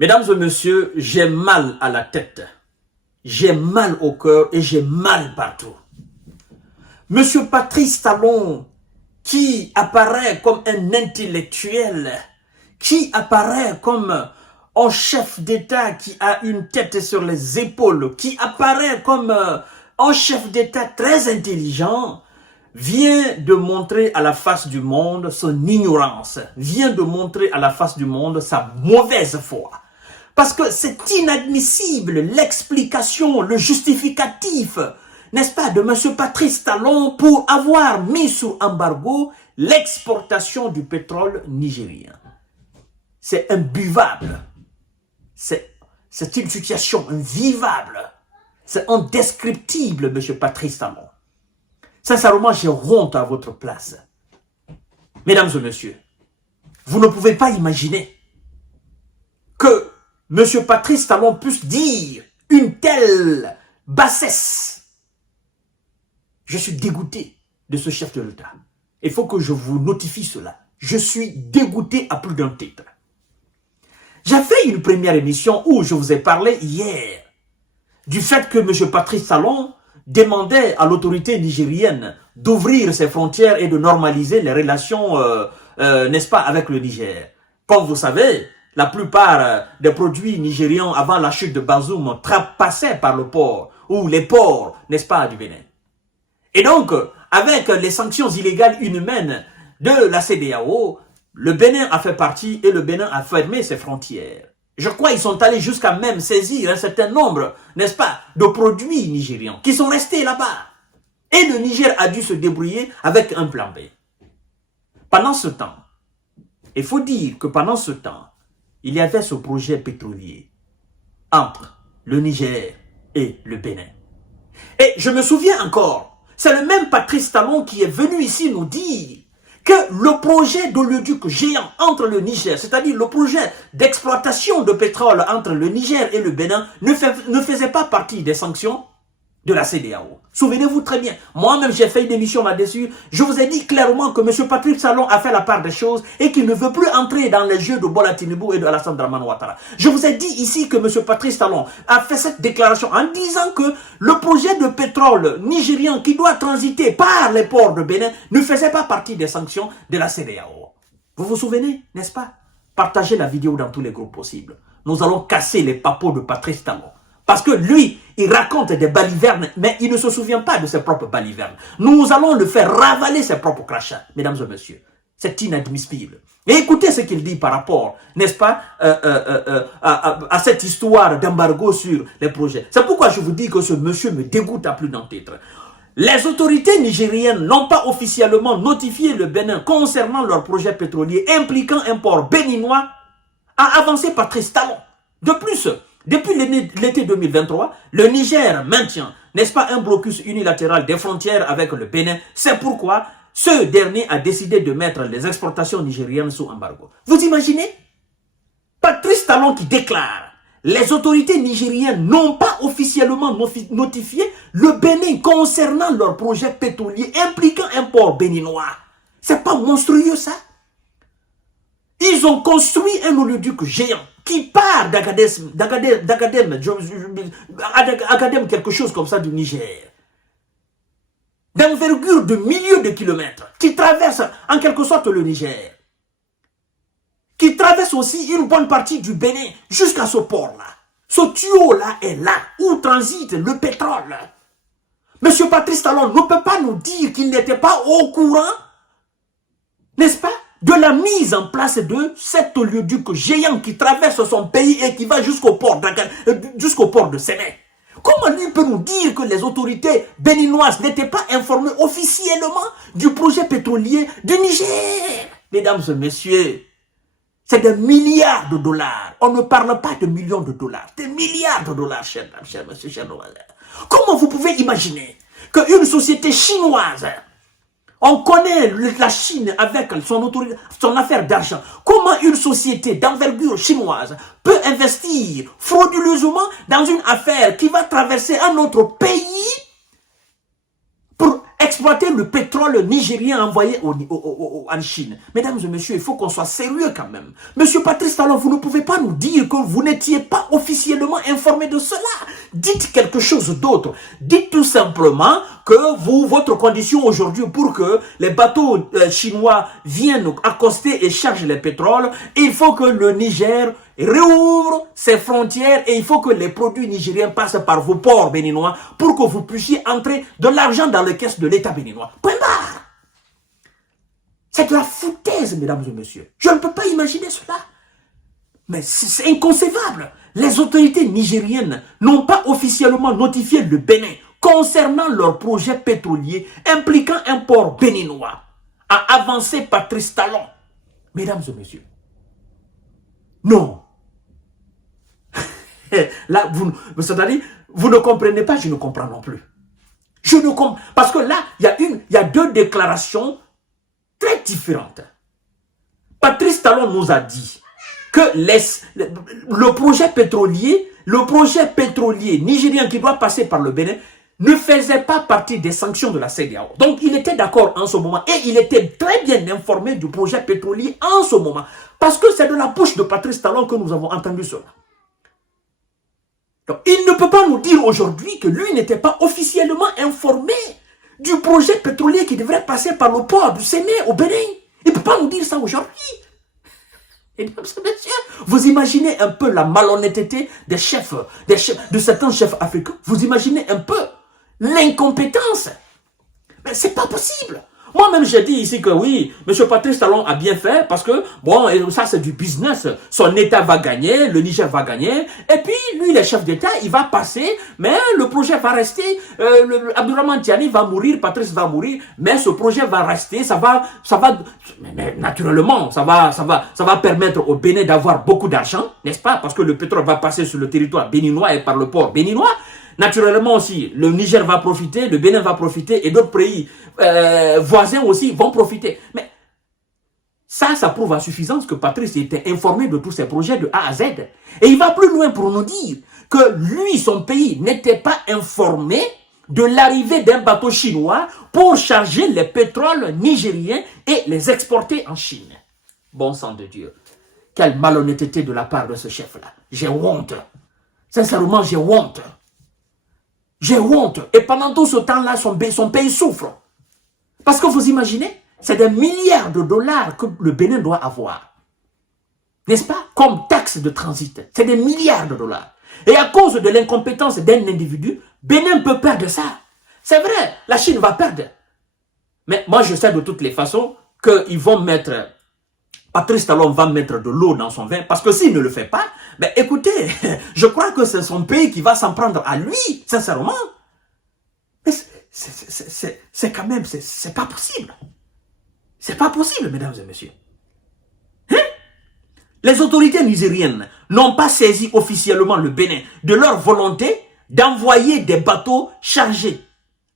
Mesdames et messieurs, j'ai mal à la tête, j'ai mal au cœur et j'ai mal partout. Monsieur Patrice Talon, qui apparaît comme un intellectuel, qui apparaît comme un chef d'État qui a une tête sur les épaules, qui apparaît comme un chef d'État très intelligent, vient de montrer à la face du monde son ignorance, vient de montrer à la face du monde sa mauvaise foi. Parce que c'est inadmissible l'explication, le justificatif, n'est-ce pas, de M. Patrice Talon pour avoir mis sous embargo l'exportation du pétrole nigérien. C'est imbuvable. C'est une situation invivable. C'est indescriptible, M. Patrice Talon. Sincèrement, j'ai honte à votre place. Mesdames et messieurs, vous ne pouvez pas imaginer que M. Patrice Talon puisse dire une telle bassesse. Je suis dégoûté de ce chef de l'État. Il faut que je vous notifie cela. Je suis dégoûté à plus d'un titre. J'ai fait une première émission où je vous ai parlé hier du fait que M. Patrice Talon demandait à l'autorité nigérienne d'ouvrir ses frontières et de normaliser les relations, n'est-ce pas, avec le Niger. Comme vous savez, la plupart des produits nigérians avant la chute de Bazoum passaient par le port, ou les ports, n'est-ce pas, du Bénin. Et donc, avec les sanctions illégales inhumaines de la CEDEAO, le Bénin a fait partie et le Bénin a fermé ses frontières. Je crois qu'ils sont allés jusqu'à même saisir un certain nombre, n'est-ce pas, de produits nigérians qui sont restés là-bas. Et le Niger a dû se débrouiller avec un plan B. Pendant ce temps, il faut dire que pendant ce temps, il y avait ce projet pétrolier entre le Niger et le Bénin. Et je me souviens encore, c'est le même Patrice Talon qui est venu ici nous dire que le projet d'oléoduc géant entre le Niger, c'est-à-dire le projet d'exploitation de pétrole entre le Niger et le Bénin, ne faisait pas partie des sanctions de la CEDEAO. Souvenez-vous très bien, moi-même j'ai fait une émission là-dessus, je vous ai dit clairement que M. Patrice Talon a fait la part des choses et qu'il ne veut plus entrer dans les jeux de Bola Tinubu et de Alassane Dramane Ouattara. Je vous ai dit ici que M. Patrice Talon a fait cette déclaration en disant que le projet de pétrole nigérien qui doit transiter par les ports de Bénin ne faisait pas partie des sanctions de la CEDEAO. Vous vous souvenez, n'est-ce pas? Partagez la vidéo dans tous les groupes possibles. Nous allons casser les papeaux de Patrice Talon. Parce que lui, il raconte des balivernes, mais il ne se souvient pas de ses propres balivernes. Nous allons le faire ravaler ses propres crachats, mesdames et messieurs. C'est inadmissible. Et écoutez ce qu'il dit par rapport, n'est-ce pas, à cette histoire d'embargo sur les projets. C'est pourquoi je vous dis que ce monsieur me dégoûte à plus d'un titre. Les autorités nigériennes n'ont pas officiellement notifié le Bénin concernant leur projet pétrolier impliquant un port béninois, a avancé Patrice Talon. De plus, depuis l'été 2023, le Niger maintient, n'est-ce pas, un blocus unilatéral des frontières avec le Bénin. C'est pourquoi ce dernier a décidé de mettre les exportations nigériennes sous embargo. Vous imaginez? Patrice Talon qui déclare: les autorités nigériennes n'ont pas officiellement notifié le Bénin concernant leur projet pétrolier impliquant un port béninois. C'est pas monstrueux ça? Ils ont construit un oléoduc géant qui part d'Agadem quelque chose comme ça du Niger, d'envergure de milliers de kilomètres, qui traverse en quelque sorte le Niger, qui traverse aussi une bonne partie du Bénin jusqu'à ce port-là. Ce tuyau-là est là, où transite le pétrole. Monsieur Patrice Talon ne peut pas nous dire qu'il n'était pas au courant, n'est-ce pas, de la mise en place de cet oléoduc géant qui traverse son pays et qui va jusqu'au port de Séné. Comment lui peut nous dire que les autorités béninoises n'étaient pas informées officiellement du projet pétrolier du Niger? Mesdames et messieurs, c'est des milliards de dollars. On ne parle pas de millions de dollars. Des milliards de dollars, cher monsieur, cher Noël. Comment vous pouvez imaginer qu'une société chinoise, on connaît la Chine avec son affaire d'argent. Comment une société d'envergure chinoise peut investir frauduleusement dans une affaire qui va traverser un autre pays pour exploiter le pétrole nigérien envoyé en Chine. Mesdames et messieurs, il faut qu'on soit sérieux quand même. Monsieur Patrice Talon, vous ne pouvez pas nous dire que vous n'étiez pas officiellement informé de cela. Dites quelque chose d'autre. Dites tout simplement que votre condition aujourd'hui pour que les bateaux chinois viennent accoster et chargent le pétrole, il faut que le Niger réouvre ses frontières et il faut que les produits nigériens passent par vos ports béninois pour que vous puissiez entrer de l'argent dans les caisses de l'État béninois. Point barre. C'est de la foutaise, mesdames et messieurs. Je ne peux pas imaginer cela. Mais c'est inconcevable. Les autorités nigériennes n'ont pas officiellement notifié le Bénin concernant leur projet pétrolier impliquant un port béninois, a avancé Patrice Talon. Mesdames et messieurs. Non. Là, c'est-à-dire, vous ne comprenez pas, je ne comprends non plus. Je ne comprends parce que là, il y a deux déclarations très différentes. Patrice Talon nous a dit que le projet pétrolier nigérien qui doit passer par le Bénin ne faisait pas partie des sanctions de la CEDEAO. Donc, il était d'accord en ce moment et il était très bien informé du projet pétrolier en ce moment. Parce que c'est de la bouche de Patrice Talon que nous avons entendu cela. Donc, il ne peut pas nous dire aujourd'hui que lui n'était pas officiellement informé du projet pétrolier qui devrait passer par le port du Séné au Bénin. Il ne peut pas nous dire ça aujourd'hui. Vous imaginez un peu la malhonnêteté des chefs, de certains chefs africains. Vous imaginez un peu l'incompétence. Mais c'est pas possible. Moi-même, j'ai dit ici que oui, M. Patrice Talon a bien fait parce que, bon, ça c'est du business. Son État va gagner, le Niger va gagner. Et puis, lui, le chef d'État, il va passer, mais le projet va rester. Abdourahmane Tiani va mourir, Patrice va mourir, mais ce projet va rester. Ça va mais naturellement, ça va permettre au Bénin d'avoir beaucoup d'argent, n'est-ce pas? Parce que le pétrole va passer sur le territoire béninois et par le port béninois. Naturellement aussi, le Niger va profiter, le Bénin va profiter et d'autres pays voisins aussi vont profiter. Mais ça prouve à suffisance que Patrice était informé de tous ces projets de A à Z. Et il va plus loin pour nous dire que lui, son pays, n'était pas informé de l'arrivée d'un bateau chinois pour charger les pétroles nigériens et les exporter en Chine. Bon sang de Dieu. Quelle malhonnêteté de la part de ce chef-là. J'ai honte. Sincèrement, j'ai honte. J'ai honte. Et pendant tout ce temps-là, son pays souffre. Parce que vous imaginez, c'est des milliards de dollars que le Bénin doit avoir. N'est-ce pas? Comme taxe de transit. C'est des milliards de dollars. Et à cause de l'incompétence d'un individu, Bénin peut perdre ça. C'est vrai, la Chine va perdre. Mais moi, je sais de toutes les façons qu'ils vont mettre... Patrice Talon va mettre de l'eau dans son vin, parce que s'il ne le fait pas, ben écoutez, je crois que c'est son pays qui va s'en prendre à lui, sincèrement. Mais c'est quand même, c'est pas possible. C'est pas possible, mesdames et messieurs. Hein? Les autorités nigériennes n'ont pas saisi officiellement le Bénin de leur volonté d'envoyer des bateaux chargés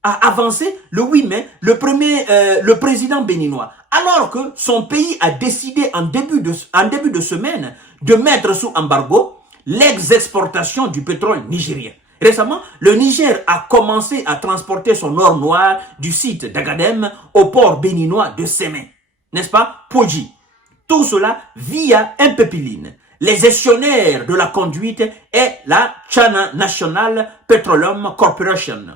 à avancer le 8 mai, le président béninois. Alors que son pays a décidé en début de semaine de mettre sous embargo l'ex-exportation du pétrole nigérien. Récemment, le Niger a commencé à transporter son or noir du site d'Agadem au port béninois de Sémé, n'est-ce pas, Podji. Tout cela via un Pépiline. Les gestionnaires de la conduite et la China National Petroleum Corporation.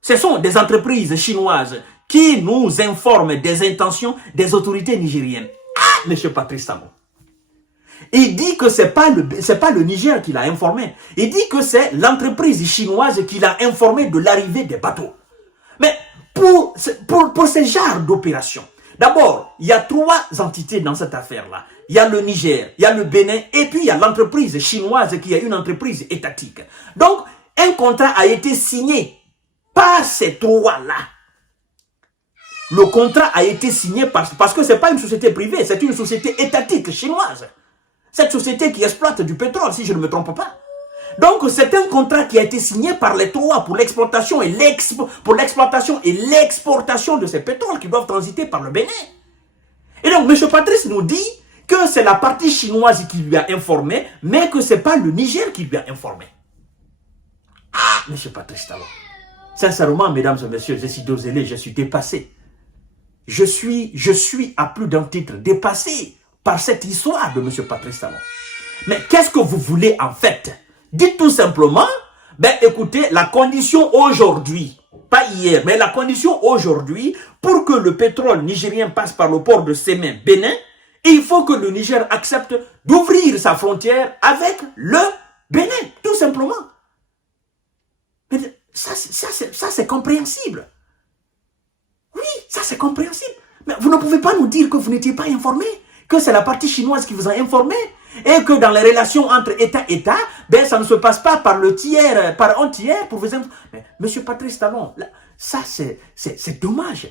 Ce sont des entreprises chinoises qui nous informent des intentions des autorités nigériennes. Ah, M. Patrice Talon. Il dit que c'est pas le Niger qui l'a informé. Il dit que c'est l'entreprise chinoise qui l'a informé de l'arrivée des bateaux. Mais pour ce genre d'opération, d'abord, il y a trois entités dans cette affaire-là. Il y a le Niger, il y a le Bénin, et puis il y a l'entreprise chinoise qui est une entreprise étatique. Donc, un contrat a été signé par ces trois-là. Le contrat a été signé parce que ce n'est pas une société privée, c'est une société étatique chinoise. Cette société qui exploite du pétrole, si je ne me trompe pas. Donc, c'est un contrat qui a été signé par les trois pour l'exploitation et l'exportation de ces pétroles qui doivent transiter par le Bénin. Et donc, M. Patrice nous dit que c'est la partie chinoise qui lui a informé, mais que ce n'est pas le Niger qui lui a informé. Ah, M. Patrice Talon. Sincèrement, mesdames et messieurs, je suis désolé, je suis dépassé. Je suis à plus d'un titre dépassé par cette histoire de M. Patrice Talon. Mais qu'est-ce que vous voulez en fait? Dites tout simplement, ben écoutez, la condition aujourd'hui, pas hier, mais la condition aujourd'hui, pour que le pétrole nigérien passe par le port de Sémé, Bénin, il faut que le Niger accepte d'ouvrir sa frontière avec le Bénin, tout simplement. Mais ça c'est compréhensible. Oui, ça c'est compréhensible. Mais vous ne pouvez pas nous dire que vous n'étiez pas informé, que c'est la partie chinoise qui vous a informé, et que dans les relations entre État et État, ben, ça ne se passe pas par le tiers, par un tiers pour vous informer. Mais Monsieur Patrice Talon, là, ça c'est dommage.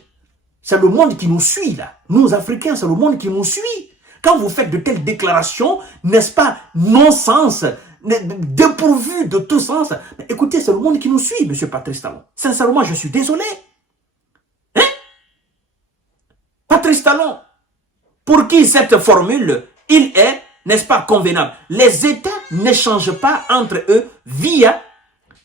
C'est le monde qui nous suit là. Nous Africains, c'est le monde qui nous suit. Quand vous faites de telles déclarations, n'est-ce pas, non-sens, dépourvues de tout sens. Mais écoutez, c'est le monde qui nous suit, Monsieur Patrice Talon. Sincèrement, je suis désolé. Hein? Patrice Talon, pour qui cette formule, il est, n'est-ce pas, convenable. Les États n'échangent pas entre eux via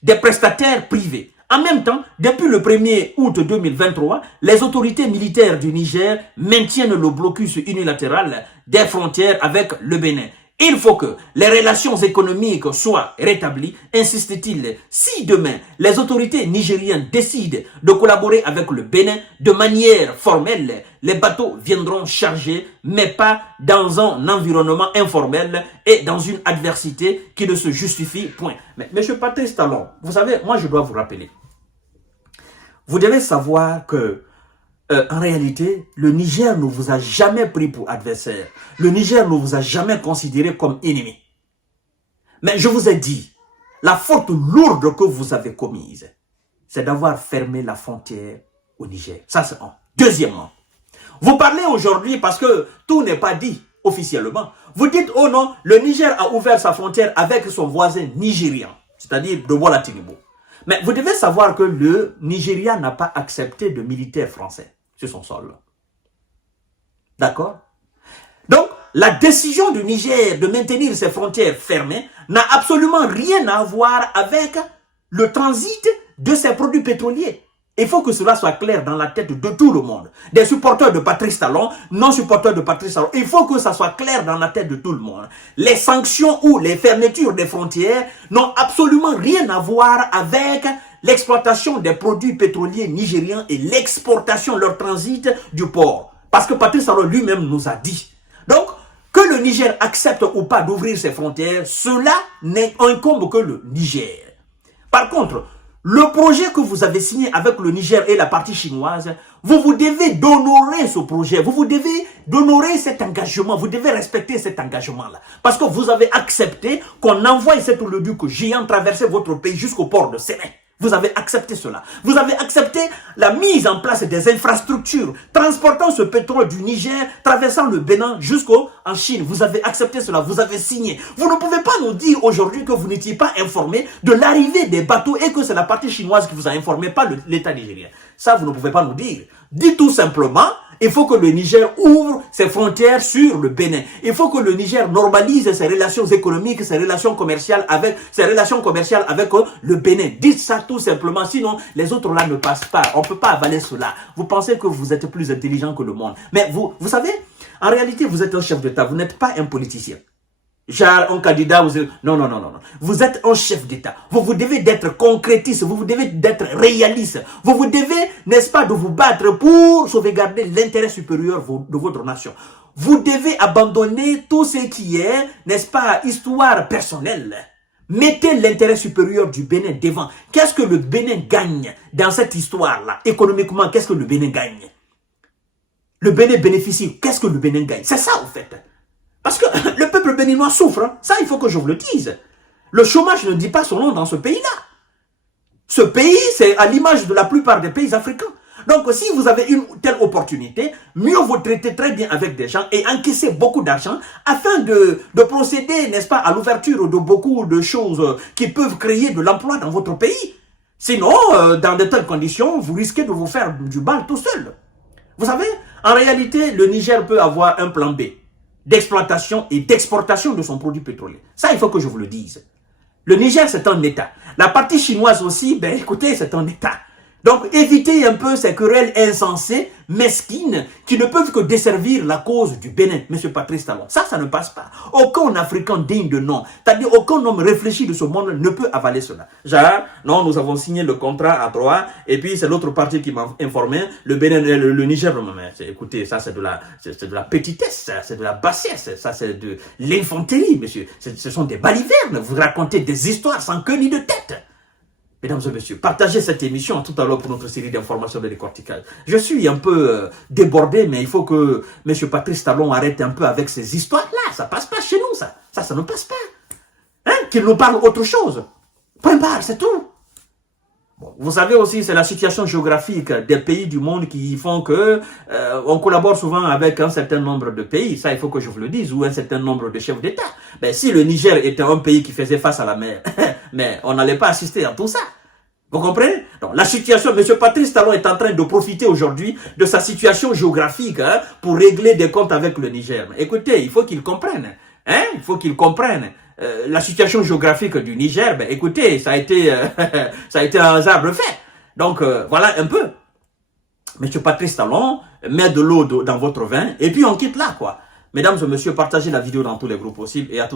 des prestataires privés. En même temps, depuis le 1er août 2023, les autorités militaires du Niger maintiennent le blocus unilatéral des frontières avec le Bénin. Il faut que les relations économiques soient rétablies, insiste-t-il. Si demain, les autorités nigériennes décident de collaborer avec le Bénin de manière formelle, les bateaux viendront chargés, mais pas dans un environnement informel et dans une adversité qui ne se justifie point. Mais M. Patrice Talon, vous savez, moi je dois vous rappeler. Vous devez savoir que en réalité, le Niger ne vous a jamais pris pour adversaire. Le Niger ne vous a jamais considéré comme ennemi. Mais je vous ai dit, la faute lourde que vous avez commise, c'est d'avoir fermé la frontière au Niger. Ça, c'est un. Deuxièmement, vous parlez aujourd'hui parce que tout n'est pas dit officiellement. Vous dites, oh non, le Niger a ouvert sa frontière avec son voisin nigérian, c'est-à-dire de Bola Tinubu. Mais vous devez savoir que le Nigeria n'a pas accepté de militaires français sur son sol. D'accord? Donc, la décision du Niger de maintenir ses frontières fermées n'a absolument rien à voir avec le transit de ses produits pétroliers. Il faut que cela soit clair dans la tête de tout le monde. Des supporters de Patrice Talon, non supporters de Patrice Talon. Il faut que ça soit clair dans la tête de tout le monde. Les sanctions ou les fermetures des frontières n'ont absolument rien à voir avec l'exploitation des produits pétroliers nigériens et l'exportation, leur transit du port. Parce que Patrice Talon lui-même nous a dit. Donc, que le Niger accepte ou pas d'ouvrir ses frontières, cela n'incombe que le Niger. Par contre, le projet que vous avez signé avec le Niger et la partie chinoise, vous devez d'honorer ce projet, vous devez d'honorer cet engagement, vous devez respecter cet engagement-là. Parce que vous avez accepté qu'on envoie cet oléoduc géant traverser votre pays jusqu'au port de Séné. Vous avez accepté cela. Vous avez accepté la mise en place des infrastructures transportant ce pétrole du Niger, traversant le Bénin jusqu'en Chine. Vous avez accepté cela, vous avez signé. Vous ne pouvez pas nous dire aujourd'hui que vous n'étiez pas informé de l'arrivée des bateaux et que c'est la partie chinoise qui vous a informé, pas l'État nigérien. Ça, vous ne pouvez pas nous dire. Dites tout simplement, il faut que le Niger ouvre ses frontières sur le Bénin. Il faut que le Niger normalise ses relations économiques, ses relations commerciales avec le Bénin. Dites ça tout simplement, sinon les autres là ne passent pas. On ne peut pas avaler cela. Vous pensez que vous êtes plus intelligent que le monde. Mais vous savez, en réalité, vous êtes un chef d'État, vous n'êtes pas un politicien. Genre un candidat, non. Vous êtes un chef d'État. Vous devez d'être concrétiste, vous devez d'être réaliste. Vous devez, n'est-ce pas, de vous battre pour sauvegarder l'intérêt supérieur de votre nation. Vous devez abandonner tout ce qui est, n'est-ce pas, histoire personnelle. Mettez l'intérêt supérieur du Bénin devant. Qu'est-ce que le Bénin gagne dans cette histoire-là? Économiquement, qu'est-ce que le Bénin gagne? Le Bénin bénéficie. Qu'est-ce que le Bénin gagne? C'est ça, en fait. Parce que le peuple béninois souffre. Hein. Ça, il faut que je vous le dise. Le chômage ne dit pas son nom dans ce pays-là. Ce pays, c'est à l'image de la plupart des pays africains. Donc, si vous avez une telle opportunité, mieux vous traiter très bien avec des gens et encaisser beaucoup d'argent afin de procéder, n'est-ce pas, à l'ouverture de beaucoup de choses qui peuvent créer de l'emploi dans votre pays. Sinon, dans de telles conditions, vous risquez de vous faire du mal tout seul. Vous savez, en réalité, le Niger peut avoir un plan B d'exploitation et d'exportation de son produit pétrolier. Ça, il faut que je vous le dise. Le Niger, c'est un État. La partie chinoise aussi, ben écoutez, c'est un État. Donc, évitez un peu ces querelles insensées, mesquines, qui ne peuvent que desservir la cause du Bénin, M. Patrice Talon. Ça ne passe pas. Aucun Africain digne de nom, c'est-à-dire aucun homme réfléchi de ce monde ne peut avaler cela. Genre, non, nous avons signé le contrat à droit, et puis c'est l'autre partie qui m'a informé, le Bénin, le Niger, mais écoutez, ça c'est de la petitesse, c'est de la bassesse, ça c'est de l'infanterie, monsieur. Ce sont des balivernes, vous racontez des histoires sans queue ni de tête. Mesdames et messieurs, partagez cette émission tout à l'heure pour notre série d'informations de décortiquage. Je suis un peu débordé, mais il faut que M. Patrice Talon arrête un peu avec ces histoires-là. Ça passe pas chez nous, ça. Ça ne passe pas. Hein? Qu'il nous parle autre chose. Point barre, c'est tout. Bon, vous savez aussi, c'est la situation géographique des pays du monde qui font que on collabore souvent avec un certain nombre de pays, ça il faut que je vous le dise, ou un certain nombre de chefs d'État. Ben, si le Niger était un pays qui faisait face à la mer, mais on n'allait pas assister à tout ça. Vous comprenez? Donc, la situation, M. Patrice Talon est en train de profiter aujourd'hui de sa situation géographique pour régler des comptes avec le Niger. Mais écoutez, il faut qu'il comprenne. Hein? Il faut qu'il comprenne. La situation géographique du Niger, ben, écoutez, ça a été un hasard de fait. Donc, voilà un peu. M. Patrice Talon met de l'eau dans votre vin et puis on quitte là, quoi. Mesdames et messieurs, partagez la vidéo dans tous les groupes possibles et à tout